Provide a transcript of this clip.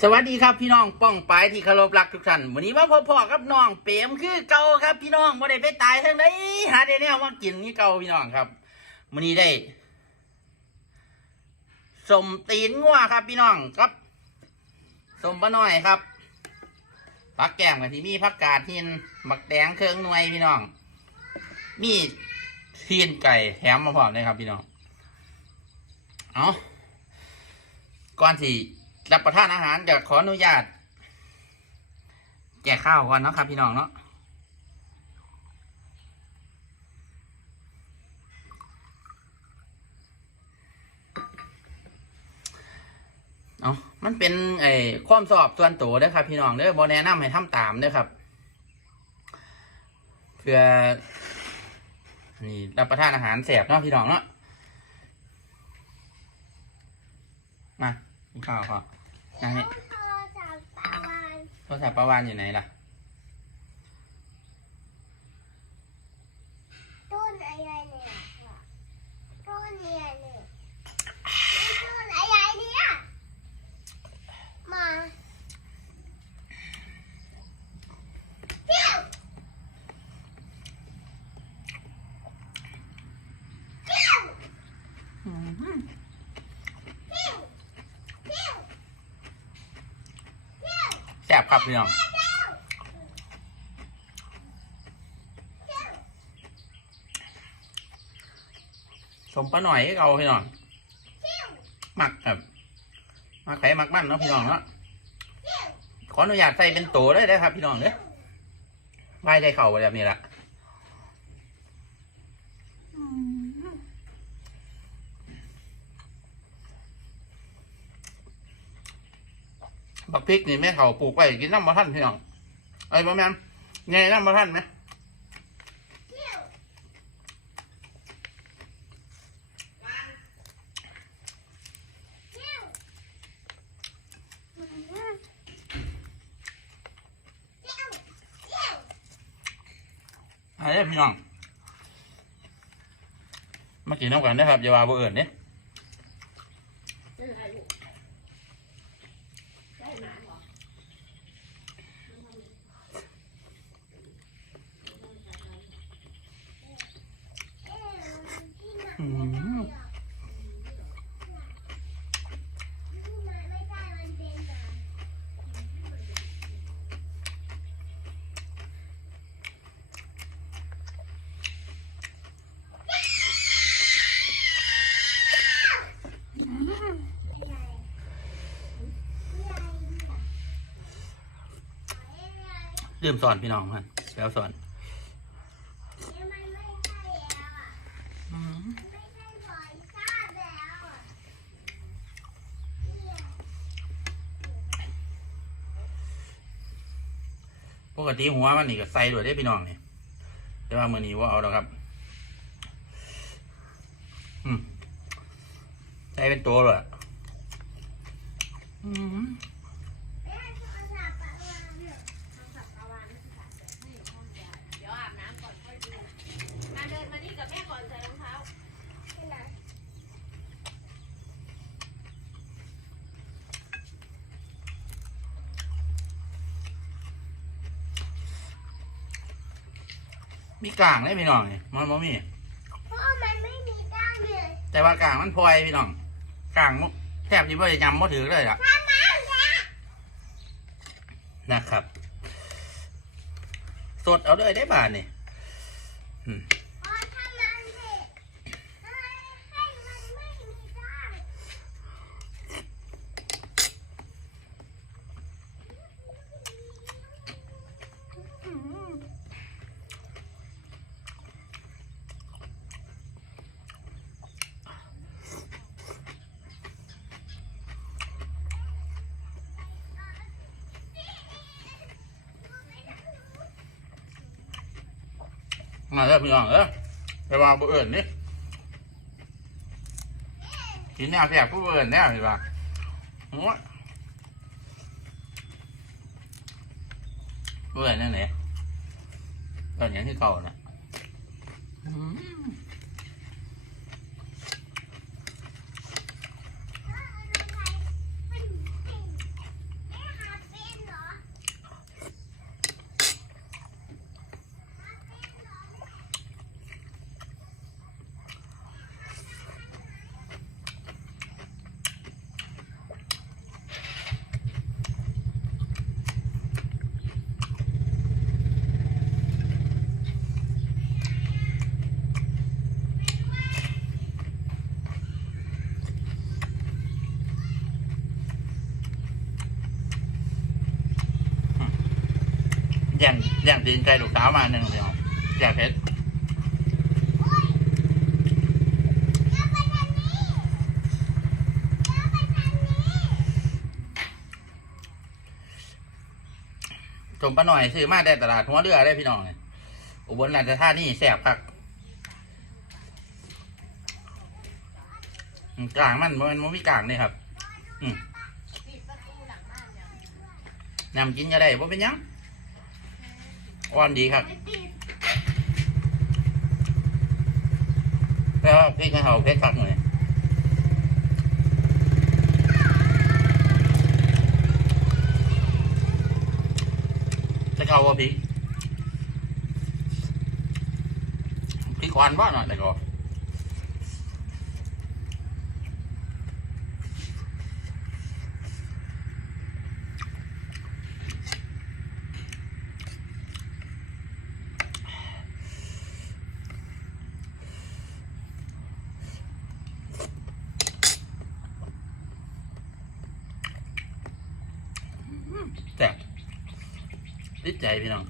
สวัสดีครับพี่น้องป้องปายที่เคารพรักทุกท่านวันนี้มาพบพ่อกับน้องเปรมคือเก่าครับ พี่น้องบ่ได้ไปตายทางไหนหาได้แนวมากินนี่เก่าพี่น้องครับวันนี้ได้สมตีนงัวครับ พี่น้องครับสมปะน้อยครับผักแก้มกับที่มีผักกาดหินหมักแดงเครื่องหน่วยพี่น้อง มีทีนไก่แถมมาพร้อมเลยครับ พี่น้องเอาก่อนที่ รับประทานอาหารจะขออนุญาตแจกข้าวก่อนเนาะครับ พี่น้องเนาะเอามันเป็นไอ้ความสอบส่วนตัวเด้อครับ พี่น้องเด้อบอแนะนำให้ทำตามเด้อครับ เพื่อ นี่รับประทานอาหารแสบเนาะพี่น้องเนาะมา กินข้าวก่อนนั่งนี่โทรศัพท์ปาวานโทรศัพท์ประวานอยู่ไหนล่ะต้นอะไรเนี่ยต้นเนี่ยเนี่ยต้นอะไรเนี่ยมาเที่ยวเที่ยวเที่ยวเที่ยวเที่ยว แสบ ครับพี่น้องเที่ยสมปะหน่อยให้เอาพี่น้องหมักครับมักไข่มักมันเนาะพี่น้องเนาะขออนุญาตใส่เป็นโตได้ได้อครับพี่น้องเด้อไว้ได้เข่าแบบนี้ละ บักพริกนี่แม่เขาปลูกไว้กินน้ำมาท่านพี่น้องไอ้ประมาณไงน้ำมาท่านไหมเที่ยวเที่ยวเที่ยวเที่ยวอะไรเด้อพี่น้องมากินน้ำกันนะครับอย่าว่าบ่เอิญเนี่ยอืม เริ่มสอนพี่น้องมันแล้วสอนอืม ปกติหัวมันนี่ก็ใส่ด้วยได้พี่น้องนี่แต่ว่ามือนี้ว่าเอาแล้วครับ อืมใส่เป็นตัวเลยอืม เดี๋ยวอาบน้ำก่อนค่อยดูมาเดินมานี่กับแม่ก่อนใส่รองเท้า มีกลางได้พี่น้องนี่มันบ่มี เพราะมันไม่มีด้านเลยแต่ว่ากลางมันพลอยพี่น้องกลางมุแทบจะไม่ได้ยำมดถือเลยล่ะทำน้ำแล้วนะครับ สดเอาด้วยได้บาทนี่อืม พอทำน้ำเสร็จให้ให้มันไม่มีด้าน มาแล้วพี่น้องเออไปว่าบ่เอิญนี่กินแนวแสบผู้เอิญแนวพี่ว่าโอ้ยผู้เอิญนั่นไหนเอิญอย่างที่เก่าน่ะอืม ย่างย่งตีนไก่ลูกสาวมาหนึ่งเดียวอยากเห็ดแล้วไปทางนี้แล้วไปทางนี้สมปะหน่อยซื้อมาได้ตลาดหัวเรือได้พี่น้องเนี่ยอุบลราชธานีแสบคักกลางมันมันมันมีกลางนี่ครับ อืมปิดประตูหลังบ้านยังนำกินก็ได้บ่เป็นยัง อ่อนดีครับแล้วพี่ให้เขาเพชรคักเลยจะเข้าว่าพริกพริกอ่อนบ้าหน่อยแต่ก็แซ่บ ติดใจพี่น้อง